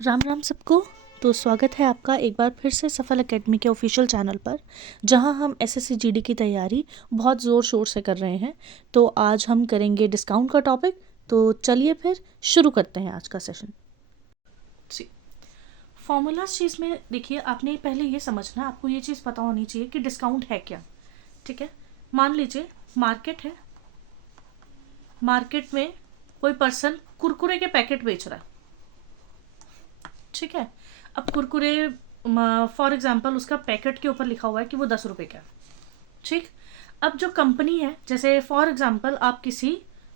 राम राम सबको। तो स्वागत है आपका एक बार फिर से सफल एकेडमी के ऑफिशियल चैनल पर, जहां हम एसएससी जीडी की तैयारी बहुत ज़ोर शोर से कर रहे हैं। तो आज हम करेंगे डिस्काउंट का टॉपिक। तो चलिए फिर शुरू करते हैं आज का सेशन। फॉर्मूलाज चीज़ में देखिए, आपने पहले ये समझना, आपको ये चीज़ पता होनी चाहिए कि डिस्काउंट है क्या। ठीक है, मान लीजिए मार्केट है, मार्केट में कोई पर्सन कुरकुरे के पैकेट बेच रहा है। ठीक है, अब कुरकुरे फॉर एग्जाम्पल उसका पैकेट के ऊपर लिखा हुआ है कि वो 10 रुपए का। ठीक, अब जो कंपनी है, जैसे फॉर एग्जाम्पल आप किसी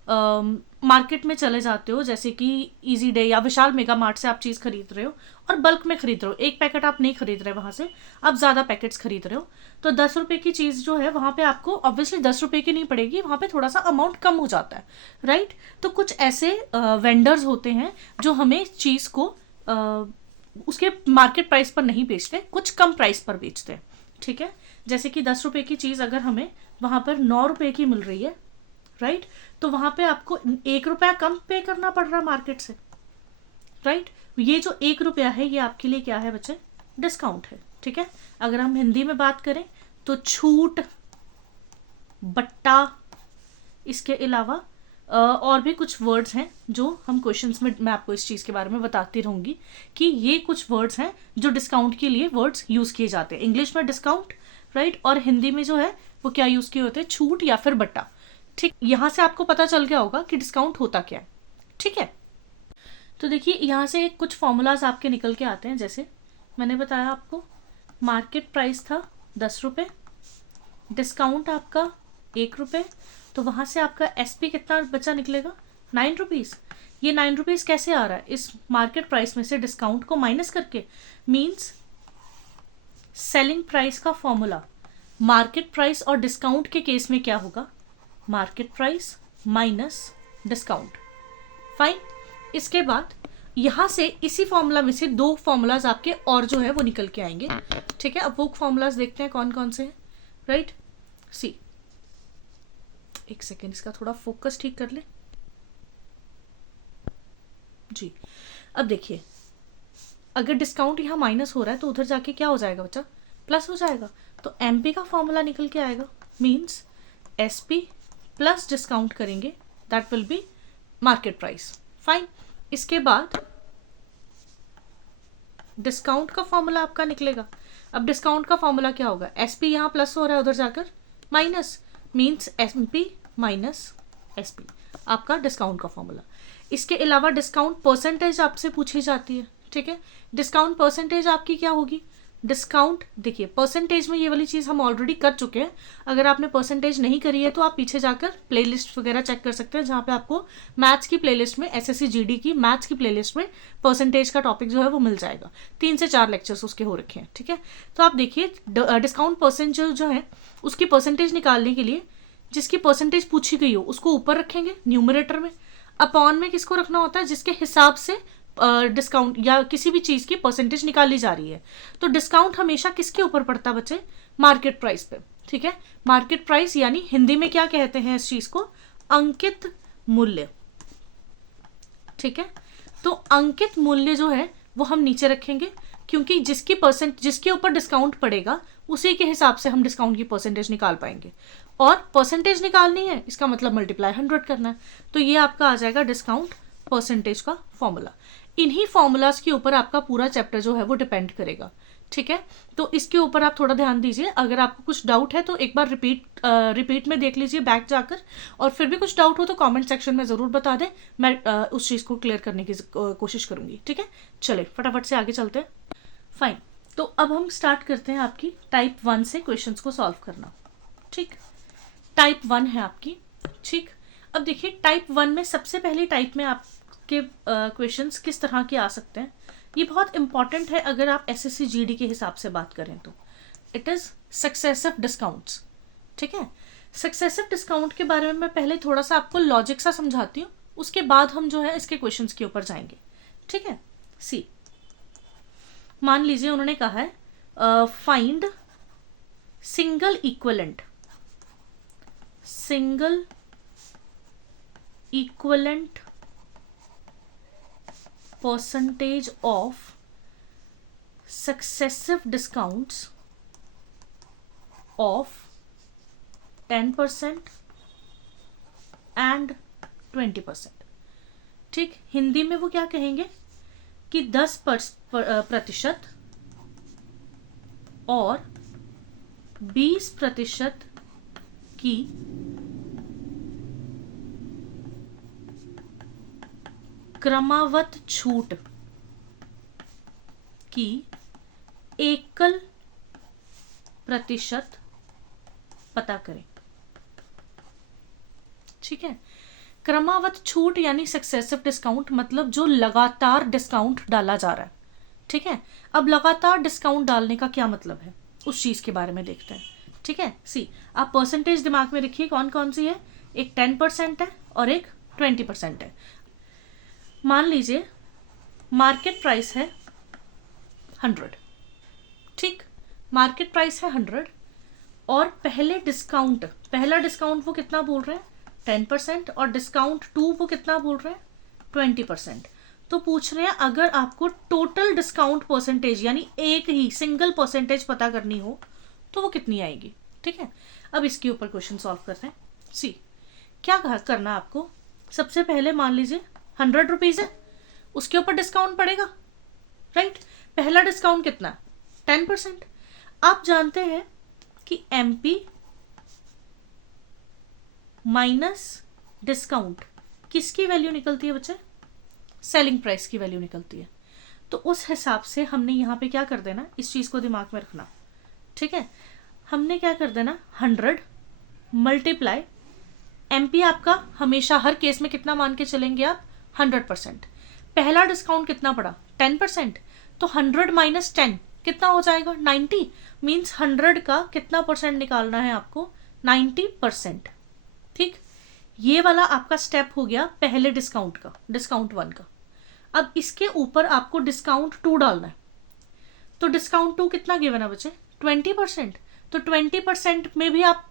मार्केट में चले जाते हो, जैसे कि इजी डे या विशाल मेगा मार्ट से आप चीज़ खरीद रहे हो और बल्क में खरीद रहे हो, एक पैकेट आप नहीं खरीद रहे वहाँ से, आप ज़्यादा पैकेट्स खरीद रहे हो, तो 10 रुपए की चीज़ जो है वहाँ पे आपको ऑब्वियसली 10 रुपए की नहीं पड़ेगी, वहाँ पे थोड़ा सा अमाउंट कम हो जाता है, राइट। तो कुछ ऐसे वेंडर्स होते हैं जो हमें चीज़ को उसके मार्केट प्राइस पर नहीं बेचते, कुछ कम प्राइस पर बेचते हैं। ठीक है, जैसे कि 10 रुपए की चीज़ अगर हमें वहाँ पर 9 रुपए की मिल रही है, राइट, तो वहाँ पे आपको 1 रुपया कम पे करना पड़ रहा मार्केट से, राइट। ये जो 1 रुपया है ये आपके लिए क्या है बच्चे? डिस्काउंट है। ठीक है, अगर हम हिंदी में बात करें तो छूट, बट्टा, इसके अलावा और भी कुछ वर्ड्स हैं जो हम क्वेश्चंस में, मैं आपको इस चीज़ के बारे में बताती रहूँगी कि ये कुछ वर्ड्स हैं जो डिस्काउंट के लिए वर्ड्स यूज़ किए जाते हैं। इंग्लिश में डिस्काउंट, राइट, और हिंदी में जो है वो क्या यूज़ किए होते हैं? छूट या फिर बट्टा। ठीक, यहाँ से आपको पता चल गया होगा कि डिस्काउंट होता क्या है। ठीक है, तो देखिए यहाँ से कुछ फॉर्मूलाज आपके निकल के आते हैं। जैसे मैंने बताया आपको, मार्केट प्राइस था 10 रुपये, डिस्काउंट आपका 1 रुपये, तो वहाँ से आपका एसपी कितना बचा निकलेगा? 9 रुपीज़। ये 9 रुपीज़ कैसे आ रहा है? इस मार्केट प्राइस में से डिस्काउंट को माइनस करके, मीन्स सेलिंग प्राइस का फॉर्मूला मार्केट प्राइस और डिस्काउंट के केस में क्या होगा? Market price minus discount. Fine, इसके बाद यहाँ से इसी फॉर्मूला में से 2 फॉर्मूलाज आपके और जो है वो निकल के आएंगे। ठीक है, अब वो फॉर्मूलाज देखते हैं कौन कौन से हैं, राइट। सी, एक सेकेंड, इसका थोड़ा फोकस ठीक कर ले जी। अब देखिए, अगर डिस्काउंट यहाँ माइनस हो रहा है तो उधर जाके क्या हो जाएगा बच्चा? प्लस हो जाएगा। तो एमपी का फॉर्मूला निकल के आएगा, मीन्स एसपी प्लस डिस्काउंट करेंगे, that will be market price. Fine, इसके बाद डिस्काउंट का फॉर्मूला आपका निकलेगा। अब डिस्काउंट का फॉर्मूला क्या होगा? एसपी यहाँ प्लस हो रहा है, उधर जाकर minus, means MP minus SP, आपका डिस्काउंट का फॉर्मूला। इसके अलावा डिस्काउंट परसेंटेज आपसे पूछी जाती है। ठीक है, डिस्काउंट परसेंटेज आपकी क्या होगी? डिस्काउंट, देखिए परसेंटेज में ये वाली चीज़ हम ऑलरेडी कर चुके हैं। अगर आपने परसेंटेज नहीं करी है तो आप पीछे जाकर प्लेलिस्ट वगैरह चेक कर सकते हैं, जहाँ पे आपको मैथ्स की प्लेलिस्ट में, एसएससी जीडी की मैथ्स की प्लेलिस्ट में परसेंटेज का टॉपिक जो है वो मिल जाएगा। 3 से 4 लेक्चर्स उसके हो रखे हैं। ठीक है, तो आप देखिए डिस्काउंट परसेंटेज जो है उसकी परसेंटेज निकालने के लिए जिसकी परसेंटेज पूछी गई हो उसको ऊपर रखेंगे न्यूमरेटर में, अपॉन में किसको रखना होता है? जिसके हिसाब से डिस्काउंट या किसी भी चीज़ की परसेंटेज निकाली जा रही है। तो डिस्काउंट हमेशा किसके ऊपर पड़ता बच्चे? मार्केट प्राइस पे। ठीक है, मार्केट प्राइस यानी हिंदी में क्या कहते हैं इस चीज़ को? अंकित मूल्य। ठीक है, तो अंकित मूल्य जो है वो हम नीचे रखेंगे, क्योंकि जिसके ऊपर डिस्काउंट पड़ेगा उसी के हिसाब से हम डिस्काउंट की परसेंटेज निकाल पाएंगे। और परसेंटेज निकालनी है, इसका मतलब मल्टीप्लाई 100 करना है। तो ये आपका आ जाएगा डिस्काउंट परसेंटेज का फॉर्मूला। इन्हीं फॉर्मूलाज के ऊपर आपका पूरा चैप्टर जो है वो डिपेंड करेगा। ठीक है, तो इसके ऊपर आप थोड़ा ध्यान दीजिए। अगर आपको कुछ डाउट है तो एक बार रिपीट में देख लीजिए बैक जाकर, और फिर भी कुछ डाउट हो तो कमेंट सेक्शन में ज़रूर बता दें, मैं उस चीज़ को क्लियर करने की कोशिश करूँगी। ठीक है, चले फटाफट से आगे चलते हैं। फाइन, तो अब हम स्टार्ट करते हैं आपकी टाइप 1 से क्वेश्चंस को सॉल्व करना। ठीक, टाइप 1 है आपकी। ठीक, अब देखिए टाइप 1 में सबसे पहली टाइप में आपके क्वेश्चंस किस तरह के आ सकते हैं, ये बहुत इंपॉर्टेंट है अगर आप एसएससी जीडी के हिसाब से बात करें तो। It is successive discounts. ठीक है, सक्सेसिव डिस्काउंट के बारे में मैं पहले थोड़ा सा आपको लॉजिक सा समझाती हूँ, उसके बाद हम जो है इसके क्वेश्चंस के ऊपर जाएंगे। ठीक है, सी, मान लीजिए उन्होंने कहा है find single equivalent percentage of successive discounts of 10% and 20%। ठीक, हिंदी में वो क्या कहेंगे कि 10% और 20% की क्रमावत छूट की एकल प्रतिशत पता करें। ठीक है, क्रमावत छूट यानी सक्सेसिव डिस्काउंट, मतलब जो लगातार डिस्काउंट डाला जा रहा है। ठीक है, अब लगातार डिस्काउंट डालने का क्या मतलब है, उस चीज के बारे में देखते हैं। ठीक है, सी आप परसेंटेज दिमाग में रखिए कौन कौन सी है। एक 10% है और एक 20% है। मान लीजिए मार्केट प्राइस है 100। ठीक, मार्केट प्राइस है 100 और पहला डिस्काउंट वो कितना बोल रहे हैं 10%, और डिस्काउंट 2 वो कितना बोल रहे हैं 20%। तो पूछ रहे हैं अगर आपको टोटल डिस्काउंट परसेंटेज यानी एक ही सिंगल परसेंटेज पता करनी हो तो वो कितनी आएगी। ठीक है, अब इसके ऊपर क्वेश्चन सॉल्व करते हैं। सी क्या करना आपको, सबसे पहले मान लीजिए 100 रुपीज है, उसके ऊपर डिस्काउंट पड़ेगा। राइट, पहला डिस्काउंट कितना 10%। आप जानते हैं कि MP माइनस डिस्काउंट किसकी वैल्यू निकलती है बच्चे, सेलिंग प्राइस की वैल्यू निकलती है। तो उस हिसाब से हमने यहाँ पे क्या कर देना, इस चीज को दिमाग में रखना। ठीक है, हमने क्या कर देना 100 मल्टीप्लाई MP आपका हमेशा हर केस में कितना मान के चलेंगे आप 100%। पहला डिस्काउंट कितना पड़ा 10%, तो 100 माइनस 10 कितना हो जाएगा 90। मीन्स 100 का कितना परसेंट निकालना है आपको 90%। ठीक, ये वाला आपका स्टेप हो गया पहले डिस्काउंट का, डिस्काउंट 1 का। अब इसके ऊपर आपको डिस्काउंट 2 डालना है। तो डिस्काउंट 2 कितना गिवन है बच्चे 20%। तो 20% में भी आप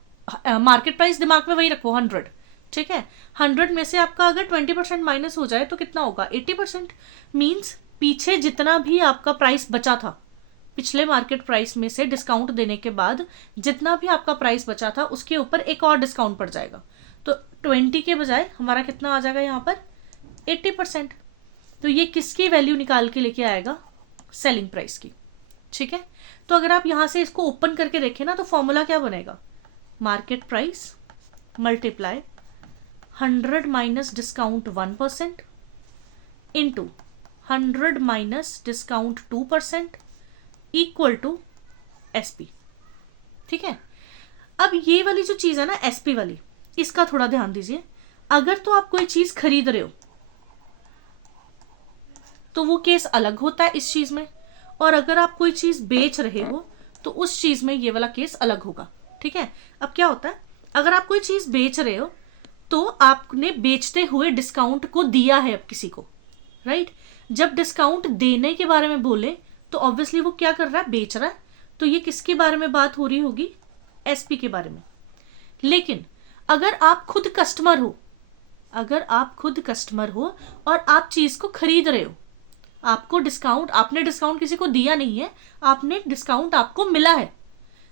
मार्केट प्राइस दिमाग में वही रखो 100। ठीक है, 100 में से आपका अगर 20% माइनस हो जाए तो कितना होगा 80%। मीन्स पीछे जितना भी आपका प्राइस बचा था, पिछले मार्केट प्राइस में से डिस्काउंट देने के बाद जितना भी आपका प्राइस बचा था उसके ऊपर एक और डिस्काउंट पड़ जाएगा। तो 20 के बजाय हमारा कितना आ जाएगा यहाँ पर 80%। तो ये किसकी वैल्यू निकाल के लेके आएगा, सेलिंग प्राइस की। ठीक है, तो अगर आप यहां से इसको ओपन करके देखें ना तो फॉर्मूला क्या बनेगा, market price multiply 100 minus discount 1% into 100 minus discount 2% equal to SP। ठीक है, अब ये वाली जो चीज है ना SP वाली, इसका थोड़ा ध्यान दीजिए। अगर तो आप कोई चीज खरीद रहे हो तो वो केस अलग होता है इस चीज में, और अगर आप कोई चीज बेच रहे हो तो उस चीज में ये वाला केस अलग होगा। ठीक है, अब क्या होता है, अगर आप कोई चीज बेच रहे हो तो आपने बेचते हुए डिस्काउंट को दिया है अब किसी को। राइट, जब डिस्काउंट देने के बारे में बोले तो ऑब्वियसली वो क्या कर रहा है, बेच रहा है। तो ये किसके बारे में बात हो रही होगी, SP के बारे में। लेकिन अगर आप खुद कस्टमर हो, और आप चीज को खरीद रहे हो, आपको डिस्काउंट, आपने डिस्काउंट किसी को दिया नहीं है, आपने डिस्काउंट आपको मिला है।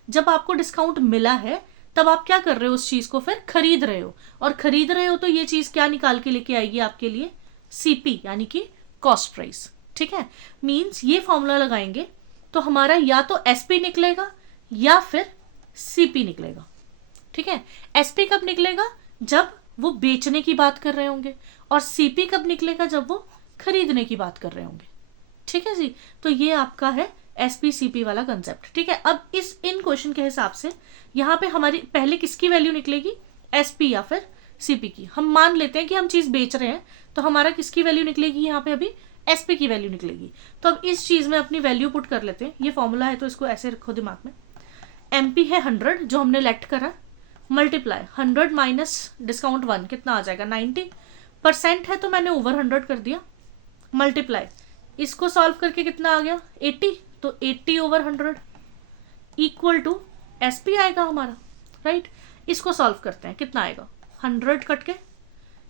जब आपको डिस्काउंट मिला है तब आप क्या कर रहे हो, उस चीज को फिर खरीद रहे हो, और खरीद रहे हो तो ये चीज क्या निकाल के लेके आएगी आपके लिए, CP यानी कि कॉस्ट प्राइस। ठीक है, मींस ये फॉर्मूला लगाएंगे तो हमारा या तो SP निकलेगा या फिर CP निकलेगा। ठीक है, SP कब निकलेगा, जब वो बेचने की बात कर रहे होंगे, और CP कब निकलेगा, जब वो खरीदने की बात कर रहे होंगे। ठीक है जी, तो ये आपका है SP CP वाला कंसेप्ट। ठीक है, अब इन क्वेश्चन के हिसाब से यहाँ पे हमारी पहले किसकी वैल्यू निकलेगी, SP या फिर CP की। हम मान लेते हैं कि हम चीज बेच रहे हैं तो हमारा किसकी वैल्यू निकलेगी, यहाँ पे अभी SP की वैल्यू निकलेगी। तो अब इस चीज में अपनी वैल्यू पुट कर लेते हैं। ये फॉर्मूला है तो इसको ऐसे रखो दिमाग में। MP है 100 जो हमने लेट करा, मल्टीप्लाई 100 माइनस डिस्काउंट 1 कितना आ जाएगा 90%। है तो मैंने ओवर 100 कर दिया, मल्टीप्लाई इसको सॉल्व करके कितना आ गया 80। तो 80 ओवर 100 इक्वल टू SP आएगा हमारा। राइट, इसको सॉल्व करते हैं, कितना आएगा 100 कट के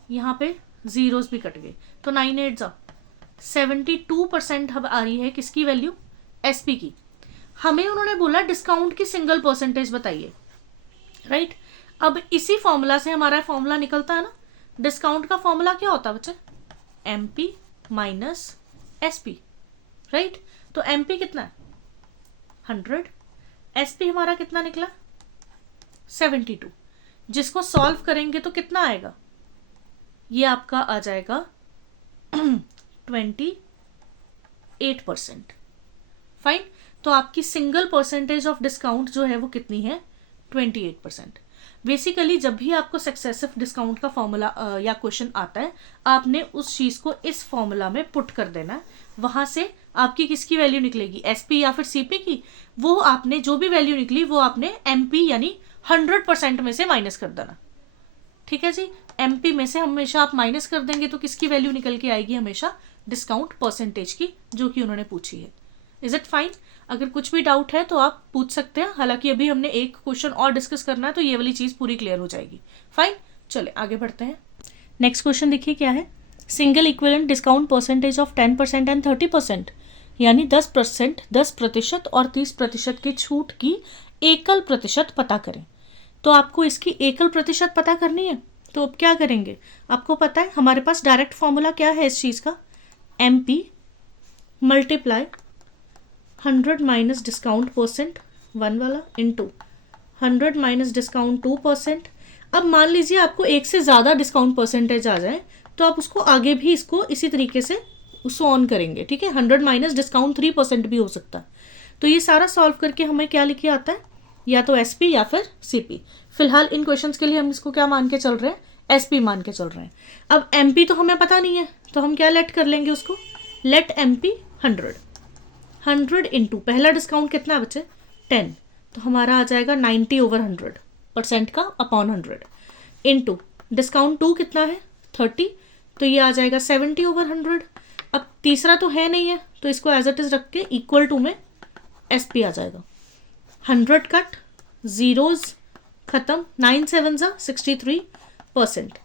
यहाँ पे जीरोस भी कट गए, तो 9 8 जा 72% अब आ रही है किसकी वैल्यू, एसपी की। हमें उन्होंने बोला डिस्काउंट की सिंगल परसेंटेज बताइए, राइट। अब इसी फॉर्मूला से हमारा फॉर्मूला निकलता है ना, डिस्काउंट का फॉर्मूला क्या होता है बच्चे, एमपी माइनस एसपी, राइट। तो एमपी कितना है 100, एसपी हमारा कितना निकला 72। जिसको सॉल्व करेंगे तो कितना आएगा, ये आपका आ जाएगा 28%। फाइन। तो आपकी सिंगल परसेंटेज ऑफ डिस्काउंट जो है वो कितनी है 28%। बेसिकली जब भी आपको सक्सेसिव डिस्काउंट का फॉर्मूला या क्वेश्चन आता है, आपने उस चीज को इस फॉर्मूला में पुट कर देना है। वहां से आपकी किसकी वैल्यू निकलेगी, एसपी या फिर सीपी की, वो आपने जो भी वैल्यू निकली वो आपने एमपी यानी 100% में से माइनस कर देना। ठीक है जी, एमपी में से हमेशा आप माइनस कर देंगे तो किसकी वैल्यू निकल के आएगी, हमेशा डिस्काउंट परसेंटेज की, जो कि उन्होंने पूछी है। Is it fine. अगर कुछ भी डाउट है तो आप पूछ सकते हैं, हालांकि अभी हमने एक क्वेश्चन और डिस्कस करना है तो ये वाली चीज पूरी क्लियर हो जाएगी। फाइन, चले आगे बढ़ते हैं। नेक्स्ट क्वेश्चन देखिए क्या है, single equivalent discount percentage of 10% and 30%, यानी 10%, 10% और 30% की छूट की एकल प्रतिशत पता करें। तो आपको इसकी एकल प्रतिशत पता करनी है, तो अब क्या करेंगे, आपको पता है हमारे पास डायरेक्ट फॉर्मूला क्या है इस चीज का, MP multiply 100 minus discount percent 1 वाला इंटू 100 माइनस डिस्काउंट 2%। अब मान लीजिए आपको एक से ज़्यादा डिस्काउंट परसेंटेज आ जाए तो आप उसको आगे भी इसको इसी तरीके से उसको ऑन करेंगे, ठीक है। 100 माइनस डिस्काउंट 3% भी हो सकता है। तो ये सारा सॉल्व करके हमें क्या लिखे आता है, या तो एसपी या फिर सीपी। फिलहाल इन क्वेश्चंस के लिए हम इसको क्या मान के चल रहे हैं, एसपी मान के चल रहे हैं। अब एमपी तो हमें पता नहीं है, तो हम क्या लेट कर लेंगे उसको, लेट एमपी 100 इंटू पहला डिस्काउंट कितना है बच्चे 10, तो हमारा आ जाएगा 90/100% का अपॉन 100 इंटू डिस्काउंट 2 कितना है 30, तो ये आ जाएगा 70/100। अब तीसरा तो है नहीं है तो इसको एज इट इज रख के इक्वल टू में एसपी आ जाएगा। 100 कट, जीरोज खत्म, 9 7 63%।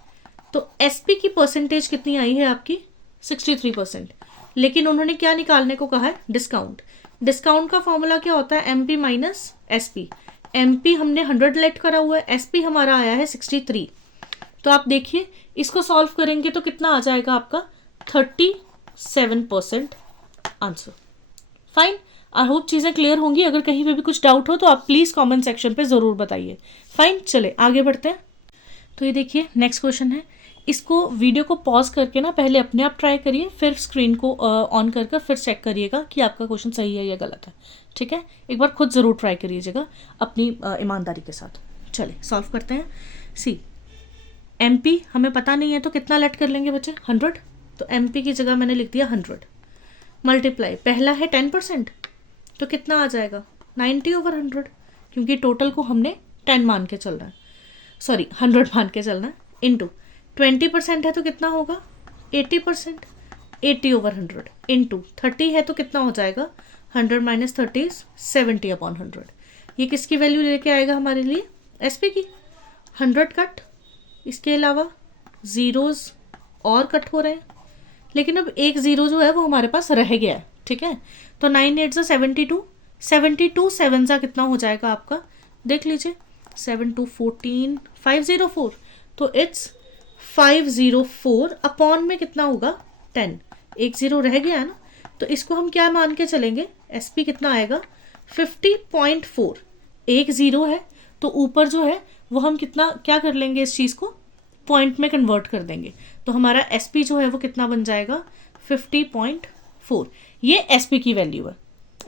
तो एसपी की परसेंटेज कितनी आई है आपकी 63%। लेकिन उन्होंने क्या निकालने को कहा है, डिस्काउंट। डिस्काउंट का फॉर्मूला क्या होता है, एमपी माइनस एसपी। एमपी हमने 100 लेट करा हुआ है, एसपी हमारा आया है 63। तो आप देखिए इसको सॉल्व करेंगे तो कितना आ जाएगा आपका 37% आंसर। फाइन, आई होप चीज़ें क्लियर होंगी। अगर कहीं पे भी कुछ डाउट हो तो आप प्लीज़ कमेंट सेक्शन पे ज़रूर बताइए। फाइन, चले आगे बढ़ते हैं। तो ये देखिए नेक्स्ट क्वेश्चन है, इसको वीडियो को पॉज करके ना पहले अपने आप ट्राई करिए, फिर स्क्रीन को ऑन करके फिर चेक करिएगा कि आपका क्वेश्चन सही है या गलत है। ठीक है, एक बार खुद ज़रूर ट्राई करिएगा अपनी ईमानदारी के साथ। चले सॉल्व करते हैं। सी एमपी हमें पता नहीं है तो कितना लेट कर लेंगे बच्चे 100, तो एमपी की जगह मैंने लिख दिया 100 मल्टीप्लाई, पहला है 10% तो कितना आ जाएगा 90/100, क्योंकि टोटल को हमने 10 मान के चल रहा है, सॉरी 100 मान के चलना है, इंटू 20% है तो कितना होगा 80%, 80/100 इंटू 30 है तो कितना हो जाएगा 100 माइनस 30 इज 70/100। ये किसकी वैल्यू लेके आएगा हमारे लिए, एसपी की। 100 कट, इसके अलावा ज़ीरोज़ और कट हो रहे हैं, लेकिन अब एक ज़ीरो जो है वो हमारे पास रह गया है। ठीक है, तो 9 8 72, 72 7 कितना हो जाएगा आपका, देख लीजिए 7 2 14 504, तो इट्स 504 अपॉन में कितना होगा 10, एक ज़ीरो रह गया है ना, तो इसको हम क्या मान के चलेंगे, एसपी कितना आएगा 50.4, एक ज़ीरो है तो ऊपर जो है वो हम कितना क्या कर लेंगे, इस चीज़ को पॉइंट में कन्वर्ट कर देंगे, तो हमारा एसपी जो है वो कितना बन जाएगा 50.4। ये एसपी की वैल्यू है।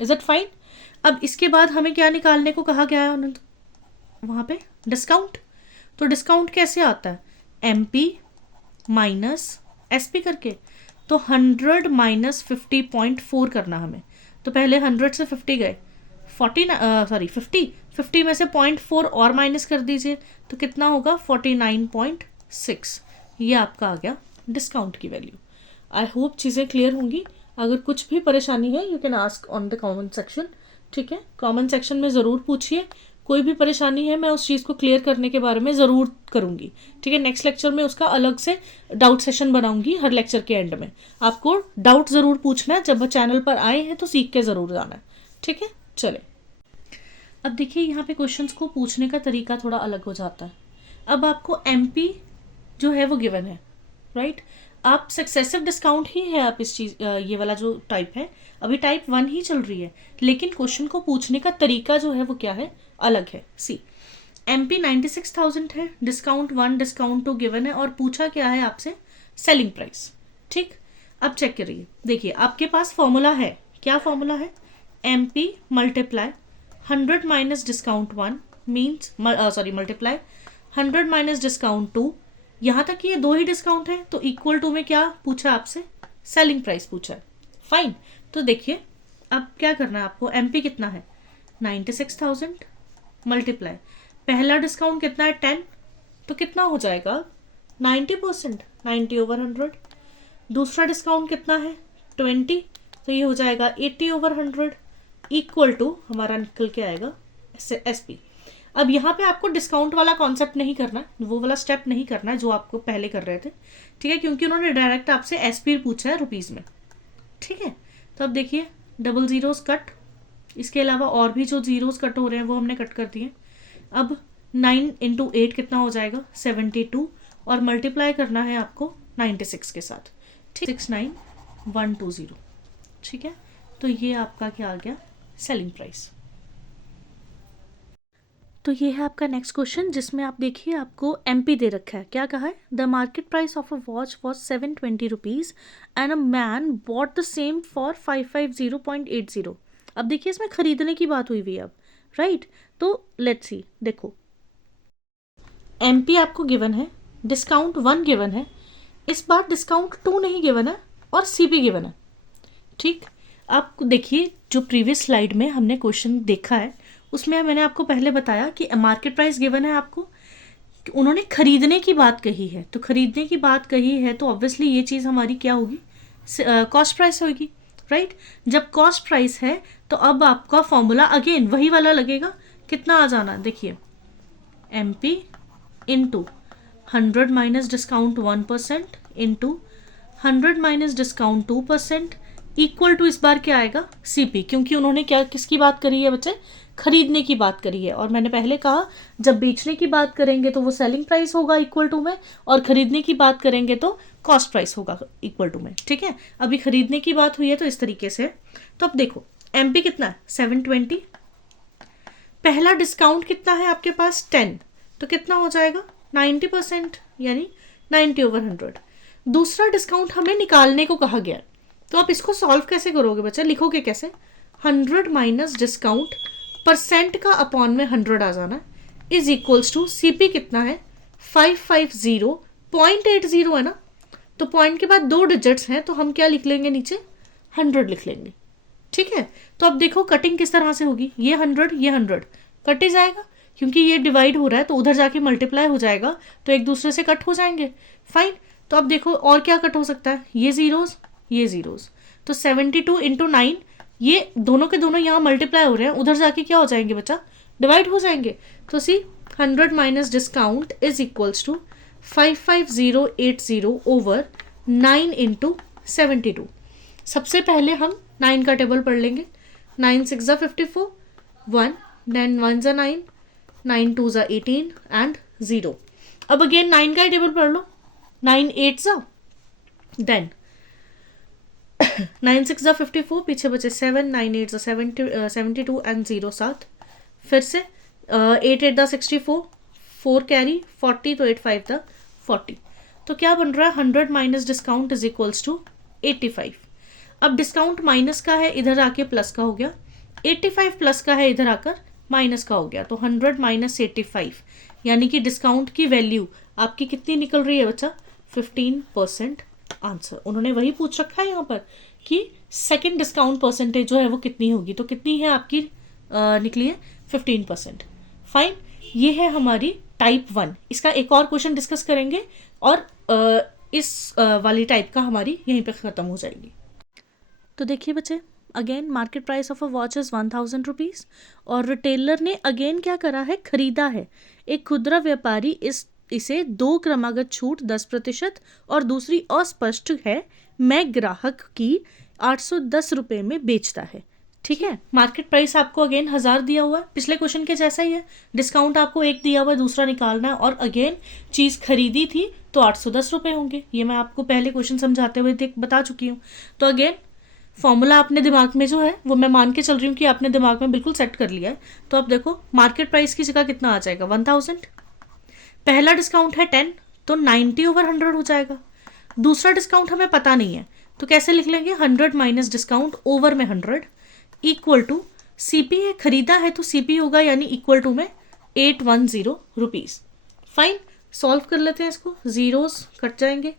Is it fine. अब इसके बाद हमें क्या निकालने को कहा गया है उन्होंने वहाँ पे, डिस्काउंट। तो डिस्काउंट कैसे आता है, एमपी माइनस एसपी करके, तो 100 माइनस 50.4 करना हमें। तो पहले 100 से 50 गए, 50 में से 0.4 और माइनस कर दीजिए तो कितना होगा 49.6। ये आपका आ गया डिस्काउंट की वैल्यू। आई होप चीज़ें क्लियर होंगी। अगर कुछ भी परेशानी है you can ask on the comment section. ठीक है, कमेंट सेक्शन में ज़रूर पूछिए, कोई भी परेशानी है मैं उस चीज़ को क्लियर करने के बारे में ज़रूर करूँगी, ठीक है। नेक्स्ट लेक्चर में उसका अलग से डाउट सेशन बनाऊंगी हर लेक्चर के एंड में। आपको डाउट ज़रूर पूछना है, जब चैनल पर आए हैं तो सीख के ज़रूर जाना है, ठीक है। चले, अब देखिए यहाँ पे क्वेश्चंस को पूछने का तरीका थोड़ा अलग हो जाता है। अब आपको एमपी जो है वो गिवन है, राइट। आप सक्सेसिव डिस्काउंट ही है, आप इस चीज़ ये वाला जो टाइप है अभी टाइप 1 ही चल रही है, लेकिन क्वेश्चन को पूछने का तरीका जो है वो क्या है, अलग है। सी, एमपी 96,000 है, डिस्काउंट 1 डिस्काउंट 2 गिवन है और पूछा क्या है आपसे, सेलिंग प्राइस, ठीक। अब चेक करिए, देखिए आपके पास फॉर्मूला है, क्या फॉर्मूला है, MP multiply 100 minus discount 1 means multiply 100 minus discount 2, यहाँ तक कि ये 2 ही डिस्काउंट है तो इक्वल टू में क्या पूछा आपसे, सेलिंग प्राइस पूछा है। फाइन, तो देखिए अब क्या करना है आपको, एमपी कितना है 96,000 मल्टीप्लाई पहला डिस्काउंट कितना है 10, तो कितना हो जाएगा 90%, 90/100। दूसरा डिस्काउंट कितना है 20, तो ये हो जाएगा 80/100 इक्वल टू हमारा निकल के आएगा एसपी। अब यहाँ पे आपको डिस्काउंट वाला कॉन्सेप्ट नहीं करना है, वो वाला स्टेप नहीं करना है जो आपको पहले कर रहे थे, ठीक है, क्योंकि उन्होंने डायरेक्ट आपसे एसपी पूछा है रुपीज़ में, ठीक है। तो अब देखिए डबल ज़ीरोस कट, इसके अलावा और भी जो ज़ीरोस कट हो रहे हैं वो हमने कट कर दिए। अब 9 × 8 कितना हो जाएगा 72 और मल्टीप्लाई करना है आपको 96 के साथ, ठीक, 69120, ठीक है। तो ये आपका क्या आ गया, सेलिंग प्राइस। तो ये है आपका नेक्स्ट क्वेश्चन, जिसमें आप देखिए आपको एमपी दे रखा है, क्या कहा है, the market price of a watch was 720 rupees and a man bought the same for 550.80। अब देखिए इसमें खरीदने की बात हुई हुई है अब, राइट। तो लेट्स सी, देखो एमपी आपको गिवन है, डिस्काउंट 1 गिवन है, इस बार डिस्काउंट 2 नहीं गिवन है और सीपी गिवन है, ठीक। आप देखिए जो प्रीवियस स्लाइड में हमने क्वेश्चन देखा है उसमें मैंने आपको पहले बताया कि मार्केट प्राइस गिवन है आपको, उन्होंने खरीदने की बात कही है, तो खरीदने की बात कही है तो ऑब्वियसली ये चीज़ हमारी क्या होगी, कॉस्ट प्राइस होगी, राइट। जब कॉस्ट प्राइस है तो अब आपका फॉर्मूला अगेन वही वाला लगेगा, कितना आ जाना, देखिए M P into 100 minus discount 1% into 100 minus discount 2% equal to इस बार क्या आएगा सीपी, क्योंकि उन्होंने क्या किसकी बात करी है बच्चे, खरीदने की बात करी है। और मैंने पहले कहा जब बेचने की बात करेंगे तो वो सेलिंग प्राइस होगा इक्वल टू में, और खरीदने की बात करेंगे तो कॉस्ट प्राइस होगा इक्वल टू में, ठीक है। अभी खरीदने की बात हुई है तो इस तरीके से। तो अब देखो एमपी कितना है 720, पहला डिस्काउंट कितना है आपके पास 10, तो कितना हो जाएगा 90% यानी 90/100। दूसरा डिस्काउंट हमें निकालने को कहा गया, तो आप इसको सॉल्व कैसे करोगे बच्चा, लिखोगे कैसे, 100 माइनस डिस्काउंट परसेंट का अपॉन में 100 आ जाना इज इक्वल्स टू सीपी कितना है 550.80 है ना, तो पॉइंट के बाद 2 डिजिट्स हैं तो हम क्या लिख लेंगे नीचे 100 लिख लेंगे, ठीक है। तो अब देखो कटिंग किस तरह से होगी, ये 100 कट ही जाएगा क्योंकि ये डिवाइड हो रहा है तो उधर जाके मल्टीप्लाई हो जाएगा तो एक दूसरे से कट हो जाएंगे, फाइन। तो अब देखो और क्या कट हो सकता है, ये ज़ीरोज़ ये ज़ीरोज़, तो 72 × 9 ये दोनों के दोनों यहाँ मल्टीप्लाई हो रहे हैं, उधर जाके क्या हो जाएंगे बच्चा डिवाइड हो जाएंगे। तो सी 100 minus discount is equals to 55080 over 9 × 72। सबसे पहले हम 9 का टेबल पढ़ लेंगे, 9 6 ज़ा 54, 1 then 1 ज़ा 9, 9 2 ज़ा 18 एंड 0। अब अगेन 9 का ही टेबल पढ़ लो, 9 8 ज़ा देन 9 6 ज़ा 54, पीछे बचे 7, 9 8 ज़ा 72 एंड 0 7, फिर से 8 8 दा 64, 4 कैरी 40, तो 8 5 दा 40। तो क्या बन रहा है 100 minus discount is equals to 85। अब डिस्काउंट माइनस का है इधर आके प्लस का हो गया, 85 प्लस का है इधर आकर माइनस का हो गया, तो 100 माइनस 85 यानी कि डिस्काउंट की वैल्यू आपकी कितनी निकल रही है बच्चा 15% आंसर। उन्होंने वही पूछ रखा है यहाँ पर कि सेकंड डिस्काउंट परसेंटेज जो है वो कितनी होगी, तो कितनी है आपकी निकली है 15%, फाइन। ये है हमारी टाइप 1। इसका एक और क्वेश्चन डिस्कस करेंगे और इस वाली टाइप का हमारी यहीं पे ख़त्म हो जाएगी। तो देखिए बच्चे again market price of a watch is 1000 rupees और रिटेलर ने अगेन क्या करा है, खरीदा है। एक खुदरा व्यापारी इसे 2 क्रमागत छूट 10% और दूसरी अस्पष्ट है मैं ग्राहक की 810 रुपये में बेचता है। ठीक है, मार्केट प्राइस आपको अगेन 1000 दिया हुआ है, पिछले क्वेश्चन के जैसा ही है। डिस्काउंट आपको 1 दिया हुआ है, दूसरा निकालना है और अगेन चीज़ खरीदी थी तो 810 रुपये होंगे। ये मैं आपको पहले क्वेश्चन समझाते हुए बता चुकी हूँ। तो अगेन फॉर्मूला आपने दिमाग में जो है वो मैं मान के चल रही हूँ कि आपने दिमाग में बिल्कुल सेट कर लिया है। तो अब देखो मार्केट प्राइस की जगह कितना आ जाएगा, 1000। पहला डिस्काउंट है 10 तो 90/100 हो जाएगा। दूसरा डिस्काउंट हमें पता नहीं है तो कैसे लिख लेंगे, 100 माइनस डिस्काउंट ओवर में 100 इक्वल टू सीपी है, खरीदा है तो सीपी होगा यानी इक्वल टू में 810 रुपीज़। फाइन, सॉल्व कर लेते हैं इसको, जीरोस कट जाएंगे।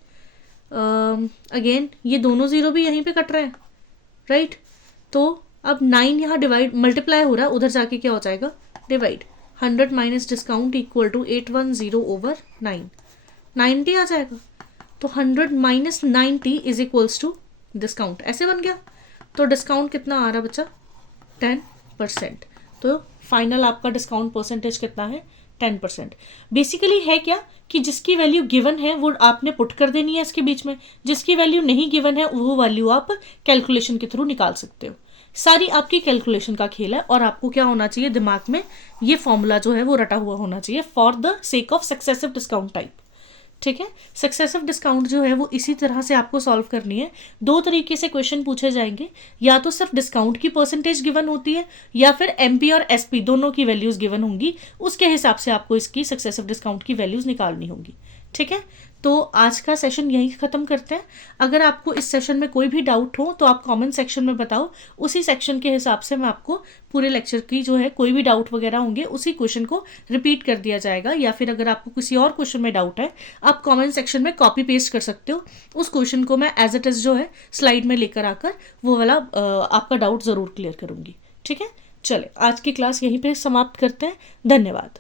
अगेन ये दोनों जीरो भी यहीं पे कट रहे हैं, राइट। तो अब 9 यहाँ डिवाइड मल्टीप्लाई हो रहा है, उधर जाके क्या हो जाएगा, divide. 100 minus discount equal to 810 over 9, 90 आ जाएगा। तो 100 minus 90 is equals to discount, ऐसे बन गया। तो डिस्काउंट कितना आ रहा बच्चा, 10%। तो फाइनल आपका डिस्काउंट परसेंटेज कितना है, 10%। बेसिकली है क्या कि जिसकी वैल्यू गिवन है वो आपने पुट कर देनी है इसके बीच में, जिसकी वैल्यू नहीं गिवन है वो वैल्यू आप कैलकुलेशन के थ्रू निकाल सकते हो। सारी आपकी कैलकुलेशन का खेल है और आपको क्या होना चाहिए, दिमाग में ये फॉर्मूला जो है वो रटा हुआ होना चाहिए for the sake of successive discount type. ठीक है, सक्सेसिव डिस्काउंट जो है वो इसी तरह से आपको सॉल्व करनी है। 2 तरीके से क्वेश्चन पूछे जाएंगे, या तो सिर्फ डिस्काउंट की परसेंटेज गिवन होती है या फिर एमपी और एसपी दोनों की वैल्यूज गिवन होंगी, उसके हिसाब से आपको इसकी सक्सेसिव डिस्काउंट की वैल्यूज निकालनी होंगी। ठीक है, तो आज का सेशन यहीं ख़त्म करते हैं। अगर आपको इस सेशन में कोई भी डाउट हो तो आप कमेंट सेक्शन में बताओ, उसी सेक्शन के हिसाब से मैं आपको पूरे लेक्चर की जो है कोई भी डाउट वगैरह होंगे उसी क्वेश्चन को रिपीट कर दिया जाएगा। या फिर अगर आपको किसी और क्वेश्चन में डाउट है आप कमेंट सेक्शन में कॉपी पेस्ट कर सकते हो, उस क्वेश्चन को मैं एज इट इज़ जो है स्लाइड में लेकर आकर वो वाला आपका डाउट ज़रूर क्लियर करूँगी। ठीक है, चले आज की क्लास यहीं पर समाप्त करते हैं। धन्यवाद।